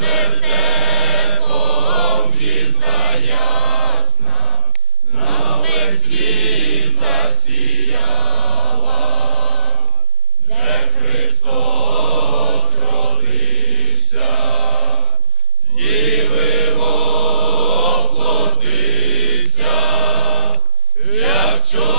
Дерте ясна, Нам весь світ засіяла. де Христос родився, як. Чор...